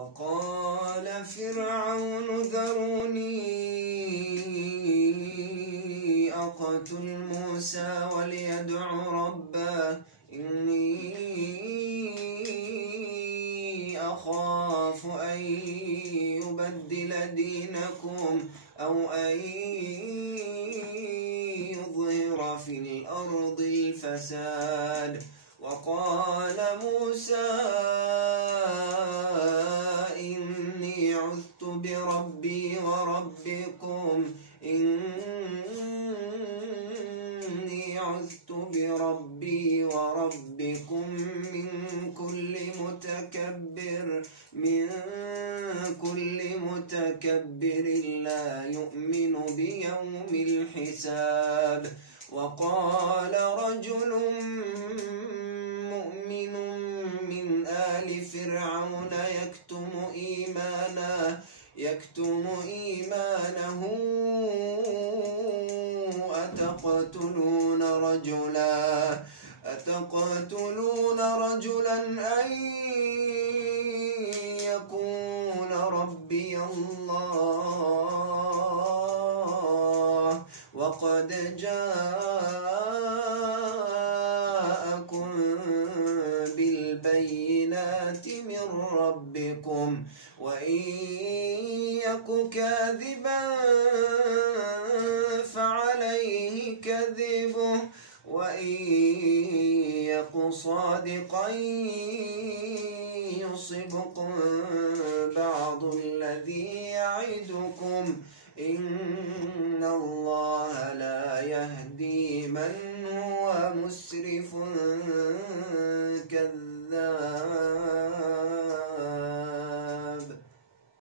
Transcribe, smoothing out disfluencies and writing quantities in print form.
وقال فرعون ذروني أقتل موسى وليدع ربه إني أخاف أن يبدل دينكم أو أن يظهر في الأرض الفساد. وقال موسى إني عذت بربي وربكم من كل متكبر لا يؤمن بيوم الحساب. وقال رجل مؤمن من آل فرعون يكتم إيمانه أتقتلون رجلا أن يقول ربي الله وقد جاءكم بالبينات من ربكم وإن يك كاذبا فعليه كذبه وإن يك صادقا يصبكم بعض الذي يعدكم إن الله لا يهدي من هو مسرف